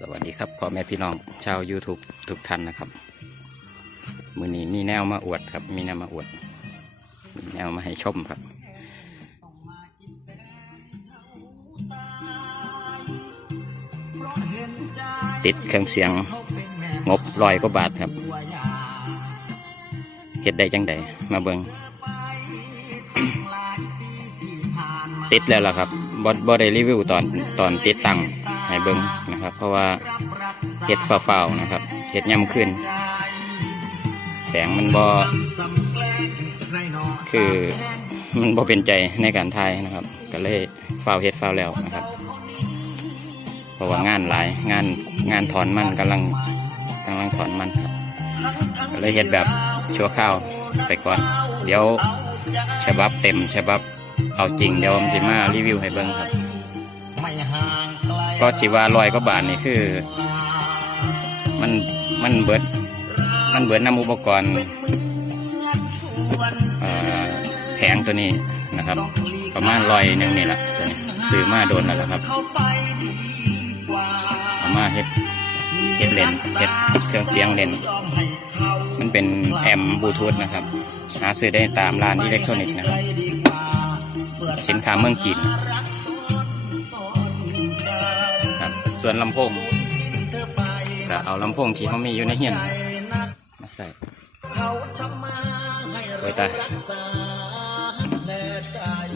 สวัสดีครับพ่อแม่พี่น้องชาว YouTube ทุกท่านนะครับ มือนี้มีแนวมาอวดครับ มีแนวมาอวด มีแนวมาให้ชมครับ ติดเครื่องเสียงงบลอยกว่าบาทครับเฮ็ดได้จังใดมาเบิงติดแล้วล่ะครับบอบได้รีวิวตอนตอนติดตั้ง ให้เบิ้งนะครับ เพราะว่าเห็ดฟ้าวๆนะครับเห็ดย่ำขึ้น แสงมันบอคือมันบอเป็นใจในการถ่ายนะครับ ก็เลยฟ้าเห็ดฟ้าแล้วนะครับ เพราะว่างานหลายงานงานถอนมันกำลังกำลังถอนมันครับก็เลยเห็ดแบบชั่วข้าวไปก่อน เดี๋ยวฉบับเต็มฉบับเอาจริงเดี๋ยวผมจะมารีวิวให้เบิ่งครับ ก็ชิว่าลอยก็บาทนี่คือ มันมันเบิด มันเบิดนำอุปกรณ์แผงตัวนี้นะครับ ประมาณลอยหนึ่งนี่แหละซื้อมาโดนแล้วล่ะครับเอามาเฮ็ดเฮ็ดเลนเฮ็ดเครื่องเสียงเลนมันเป็นแอมบลูทูธนะครับ หาซื้อได้ตามร้านอิเล็กทรอนิกส์นะครับสินค้าเมืองจีน วนลำโพงก็เอาลำโพงที่เขามีอยู่ในเฮียนมาใส่โอ้ตา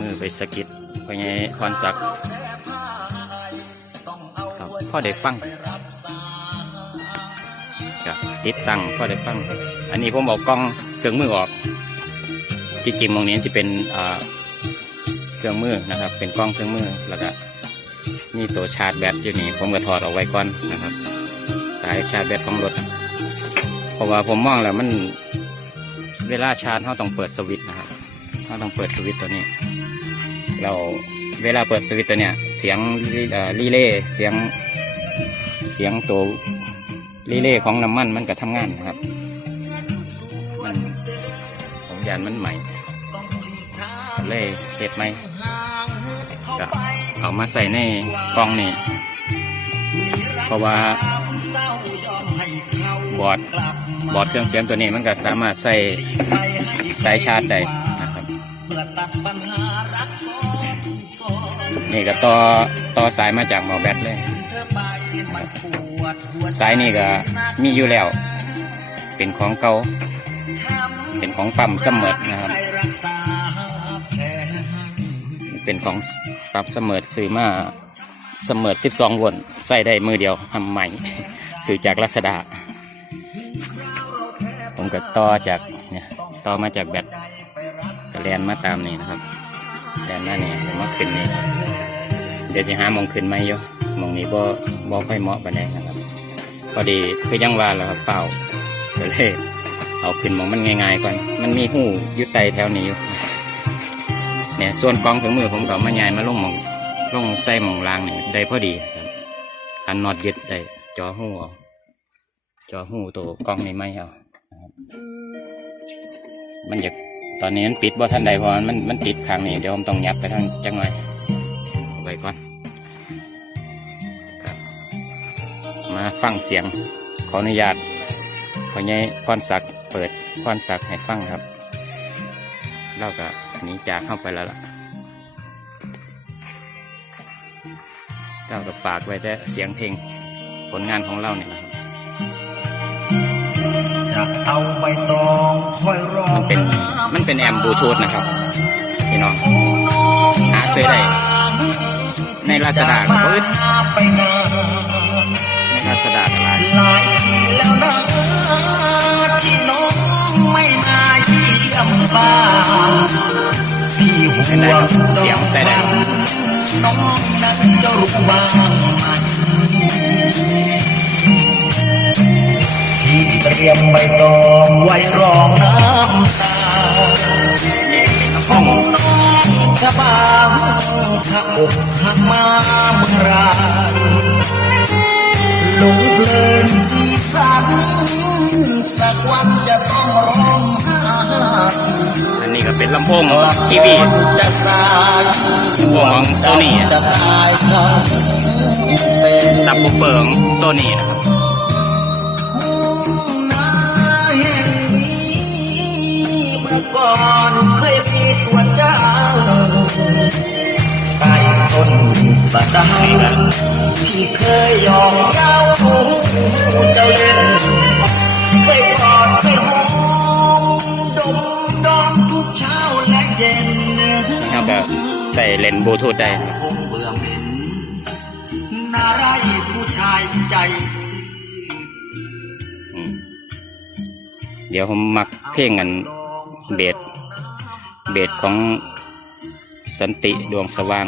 มือไปสะกิดไปไงคอนสักครับพ่อได้ฟังก็ติดตั้งพ่อได้ฟัง อันนี้ผมเอากล้องเครื่องมือออกที่จริงมองนี้จะเป็นเครื่องมือนะครับ เป็นกล้องเครื่องมือแล้วก็ มีตัวชาร์จแบตอยู่นี่ผมก็ถอดออกไว้ก่อนนะครับ สายชาร์จแบตของรถเพราะว่าผมมองแล้วมันเวลาชาร์จเราต้องเปิดสวิตช์นะครับเราต้องเปิดสวิตช์ตัวนี้ เราเวลาเปิดสวิตช์ตัวเนี้ยเสียงรีเลย์เสียงเสียงตัวรีเลย์ของน้ำมันมันก็ทำงานนะครับมันผมยานมันใหม่เลยเห็ดไหมก็ เอามาใส่ในกล่องนี่เพราะว่าบอร์ดบอร์ดเครื่องเสียงตัวนี้มันก็สามารถใส่สายชาร์จได้นะครับนี่ก็ต่อต่อสายมาจากหมอแบตเลย สายนี่ก็มีอยู่แล้ว เป็นของเก่าเป็นของปั๊มเสมอนะครับ เป็นของปรับเสมอซื้อมาเสมอ12 วนใส่ได้มือเดียวทำใหม่ซื้อจากรัศดา ผมก็ต่อจากเนี่ยต่อมาจากแบตกระแลนมาตามนี่นะครับแลนมาเนี่ยผมมาขึ้นนี่เดี๋ยวจะหามองขึ้นไหม่เยอะมองนี้บ่บ่ค่อยเหมาะปานใดนะครับ พอดีคือยังว่าแล้วครับเปล่าก็เลยเอาขึ้นมองมันง่ายๆก่อน มันมีหูยุดไตแถวนี้อยู่ เนี่ยส่วนกองถึงมือผมก็เอามาย้ายมาลงมองลงใส่มองรางเนี่ยได้พอดีครับคันน็อตยึดได้จอหูเอาจอหูตัวกล้องนี่ไม่เอานะครับมันอยากตอนนี้มันปิดบ่ทันใดพราะมันมันติดข้างนี้เดี๋ยวผมต้องยับไปทางจังหน่อยเอาไว้ก่อนมาฟังเสียงขออนุญาตขอใหญ่พรศักดิ์เปิดพรศักดิ์ให้ฟังครับเราก็ หนีจากเข้าไปแล้วล่ะเราก็ฝากไว้แต่เสียงเพลงผลงานของเราเนี่ยนะครับจะเอาใบตองคอยรอมันเป็นมันเป็นแอมบลูทูธนะครับพี่น้องหาซื้อได้ในลาซาด้าก็อึดไปนานในลาซาด้าก็หลาย บ้านพี่ห่วเป็นงได้ครับเสียงใส่ได้น้องนั้นจะรู้บ้างไหมที่เตรียมใบตองไว้รองน้ำตาห้องน้องจะบางถ้าอกหักมาเมื่อไรหลงเพลินสีสันสักวัน เป็นลำโพงทีวีก่อนจะสายลำโพงของโซนี่ตับบุเฟอร์ของโซนี่นะครับนาแห่งนี้เมื่อก่อนเคยมีตัวเจ้าใต้ต้นสะดาที่เคยหยอกเย้าเจ้าเล่นเคยกอดเคยห เย็นแล้วก็ใส่เลนบลูทูธได้ครับคงเบื่อเหม็นนาไรผู้ชายใจเดี๋ยวผมมักเพลงกันเบสเบสของสันติดวงสว่าง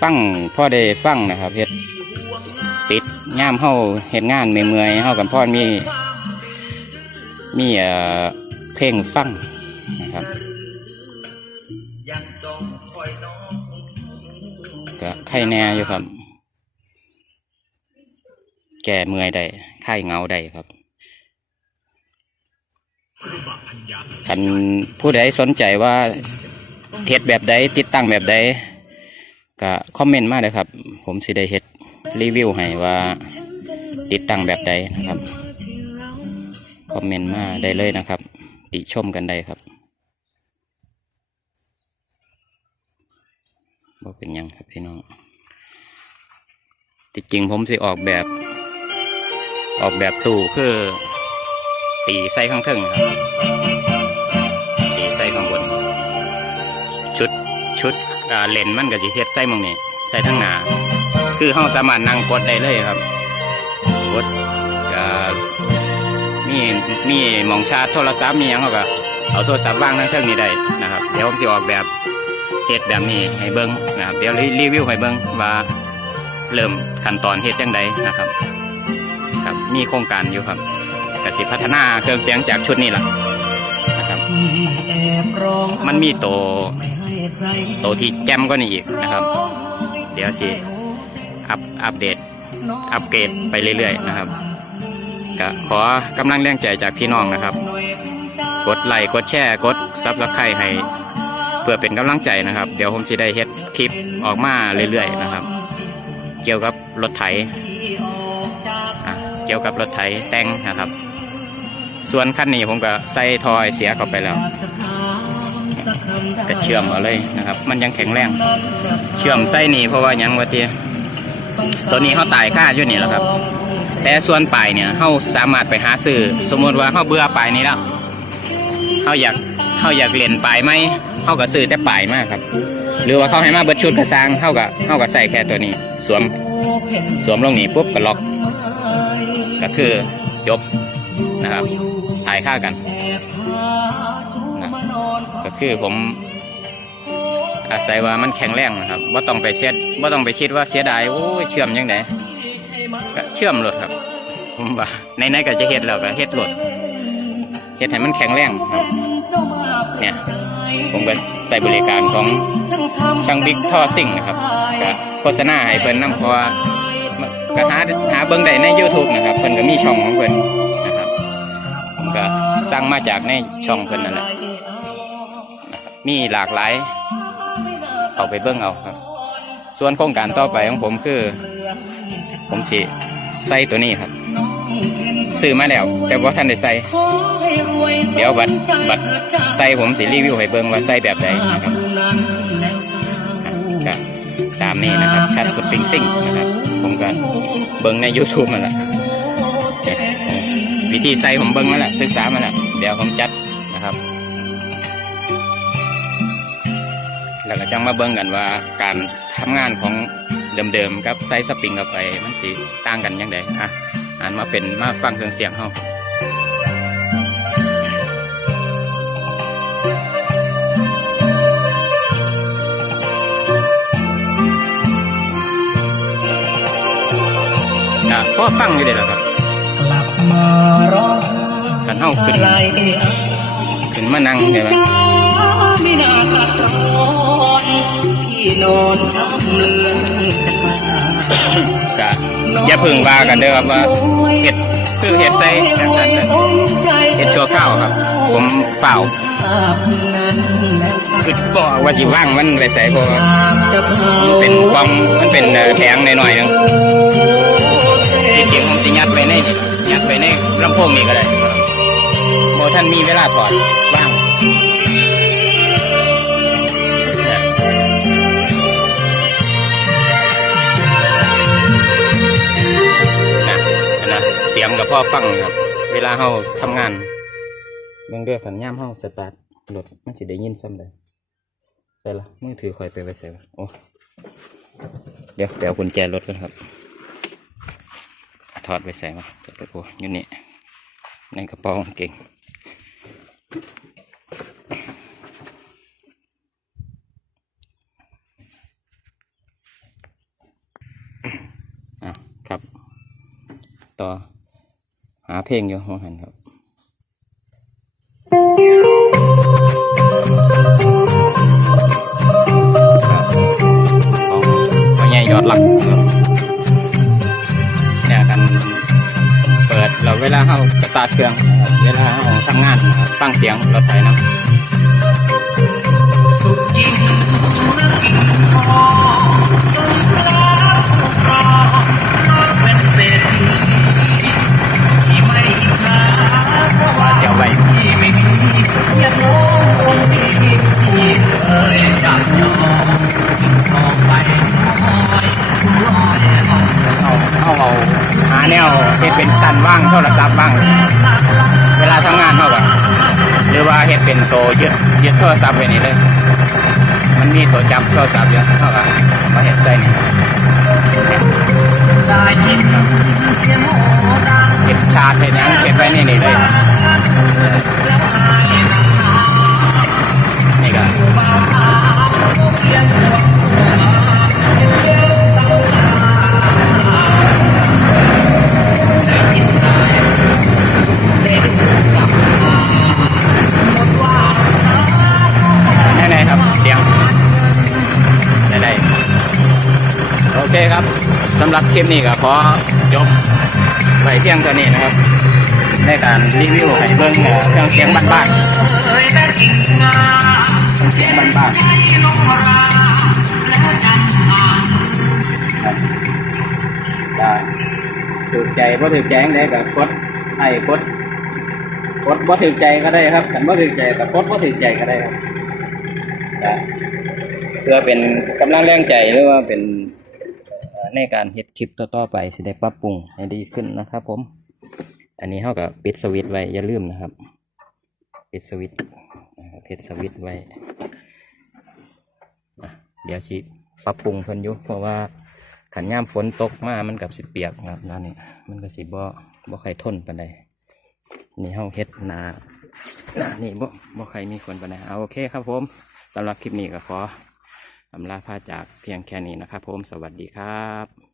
ฟังพ่อได้ฟังนะครับเฮ็ดติดย่ามเฮาเฮ็ดงานเมื่อยๆเฮากันพ่อมี มีเอ่อเพลงฟังนะครับก็ไข้แน่อยู่ครับ แก่เมื่อยได้ไข้เงาได้ครับคันผู้ใดสนใจว่าเฮ็ดแบบใดติดตั้งแบบใดก็คอมเมนต์มาเลยครับ ผมสิได้เฮ็ดรีวิวให้ว่าติดตั้งแบบใดนะครับ คอมเมนต์มาได้เลยนะครับ ติชมกันได้ครับบ่เป็นยังครับพี่น้องที่จริงผมสิออกแบบ ออกแบบตู้คือ ตีใส่ข้างเทิงครับ ตีใส่ข้างบน ชุดชุดเลนมันกับจีเทสใส่หมองนี้ใส่ทั้งหนา คือเราสามารถนั่งกดได้เลยครับ กด มีมีหมองชาร์จโทรศัพท์มีหยังเขาก็เอาโทรศัพท์วางทั้งเทิงนี้ได้นะครับ เดี๋ยวผมจะออกแบบเฮ็ดแบบนี้ให้เบิ้งนะครับ เดี๋ยวรีวิวให้เบิ้งว่าเริ่มขั้นตอนเฮ็ดจังใดนะครับ ครับมีโครงการอยู่ครับกสิพัฒนาเครื่องเสียงจากชุดนี้ล่ะนะครับมันมีโตโตที่แจมกว่านี้อีกนะครับ เดี๋ยวสิอัพอัปเดตอัปเกรดไปเรื่อยๆนะครับ ก็ขอกำลังแรงใจจากพี่น้องนะครับ กดไลค์กดแชร์กดซับสไครต์ให้ เพื่อเป็นกำลังใจนะครับ เดี๋ยวผมจะได้เฮ็ดคลิปออกมาเรื่อยๆนะครับ เกี่ยวกับรถไถเกี่ยวกับรถไถแต่งนะครับ ส่วนคันนี้ผมก็ใส่ทอยเสียเข้าไปแล้วก็เชื่อมเอาเลยนะครับ มันยังแข็งแรง เชื่อมไส้นี่เพราะว่ายังวะเตียตัวนี้เขาตายค่าอยู่นี่แหล้วครับ แต่ส่วนปลายเนี่ยเขาสามารถไปหาซื้อสมมติว่าเขาเบื่อปลายนี้แล้วเขาอยากเขาอยากเรียนปลายไหมเขาก็ซื้อแต่ปลายมากครับ หรือว่าเขาให้มาเบิดชุดกระซังเขาก็เขาก็ใส่แค่ตัวนี้ สวมสวมลงนี้ปุ๊บก็ล็อก ก็คือจบนะครับตายค่ากันนะก็คือผมอาศัยว่ามันแข็งแรงนะครับว่าต้องไปเสียว่าต้องไปคิดว่าเสียดายโอ้ยเชื่อมยังไง ก็เชื่อมรถครับ ผมว่าในในก็จะเฮ็ดแล้วก็เฮ็ดรถเฮ็ดให้มันแข็งแรงครับ เนี่ย ผมก็ใส่บริการของช่างบิ๊กท่อซิ่งนะครับก็โฆษณาให้เพิ่นนํเพราะว่าก็หาหาเบิ่งได้ใน YouTube นะครับเพิ่นก็มีช่องของเพิ่นนะครับผมก็สั่งมาจากในช่องเพิ่นนั่นแหละมีหลากหลายเอาไปเบิ้งเอาครับ ส่วนโครงการต่อไปของผมคือ ผมสิใส่ตัวนี้ครับ ซื้อมาแล้ว แต่ว่าท่านได้ใส่เดี๋ยวบัดบัดใส่ผมสิรีวิวให้เบิ้งว่าใส่แบบใดนนะครับก็ตามนี้นะครับชัดสปริงซิ่งนะครับ ผมก็เบิ้งใน YouTube มาแล้ววิธีใส่ผมเบิ้งมาแล้วศึกษามาแล้วเดี๋ยวผมจัดนะครับ แล้วก็จังมาเบิ่งกันว่าการ ทำงานของเดิมๆกับไซส์สปริงกับไปมันสิต่างกันยังไงอะอ่านมาเป็นมาฟังเครื่องเสียงเขาอะพอฟังอยู่เด้อครับกลับมาร้องกันเฮาขึ้นอะไร ขึ้นมานั่งใช่ไหมจ้าไม่น่าตัดร้อนพี่นอนช้ำเลือนจะมาก็อย่าเพึ่งว่ากันเด้อครับว่าเห็ดคือเห็ดใส่แบบนั้นเฮ็ดชั่วข้าวครับ ผมเปล่าใพนั้นคือบอกว่าสิว่างมันไปใส่เพราะว่าจะเผามันเป็นกล่องมันเป็นเอ่อแผงหน่อยๆหนึงจริงๆผมสิยัดไว้ในนี่ยัดไว้ในลำโพงนี่ก็ได้ โมท่านมีเวลาถอดว่างนะนะเสียงกับพ่อฟังครับ เวลาเฮาทำงานเบิ่งเด้วยขันย่ามเฮาสตาร์ทรถมันสิได้ยินซ้ำเลยใส่ละมือถือคอยไปไว้ใส่ละโอ้เดี๋ยวเดี๋ยวกุญแจรถกันครับ ถอดไปใส่มาเดี๋ยวไปพูอยู่นี่ในกระเป๋ากางเก่ง ครับ ต่อ หาเพลงอยู่หัวหันครับครับของพ่อใหญ่ยอดหลักครับ เนี่ยกันเปิดเราเวลาเข้าสตาร์ทเครื่องเวลาเข้าทำงานนะครับฟังเสียงรถไถนะ ที่เป็นสั้นว่างโทรศัพท์ว่าง เวลาทำงานเท่ากับหรือว่าเฮ็ดเป็นโตยึดยึดโทรศัพท์ไว้นี่เลย มันมีตัวจับโทรศัพท์อยู่เท่ากับมาเฮ็ดใส่นี่เสียงโหดังเฮ็ดชาร์จเฮ็ดหยังเฮ็ดไว้นี่นี่เลยแล้วหายนี่ก็ โอเครับสำหรับคลิปนี้ก็ขอจบไว้เพียงเท่านี้นะครับ ในการรีวิวให้เบิ่งเอ่อเครื่องเสียงบ้านๆเอ้ยแม่จริงงาเครื่องเสียงบ้านบ้านทร์อ่านๆครับก็ถูกใจบ่ถูกใจจังไดก็กดไอ้กดกดบ่ถูกใจก็ได้ครับคันบ่ถูกใจก็กดบ่ถูกใจก็ได้ครับเพื่อเป็นกำลังแรงใจหรือว่าเป็น ในการเฮ็ดคลิปต่อๆไปสิได้ปรับปรุงให้ดีขึ้นนะครับ ผม อันนี้เฮาก็ปิดสวิตไว้อย่าลืมนะครับปิดสวิตปิดสวิตไว้เดี๋ยวสิปรับปรุงเพิ่นอยู่เพราะว่าขันย่ามฝนตกมามันกับสิเปียกนะครับนั่นนี่มันก็สิบ่บ่ใครทนปานใดนี่เฮาเฮ็ดนานานี่บ่บ่ใครมีคนปานใดเอาโอเคครับผมสำหรับคลิปนี้ก็ขอ อำลาพาจากเพียงแค่นี้นะครับผมสวัสดีครับ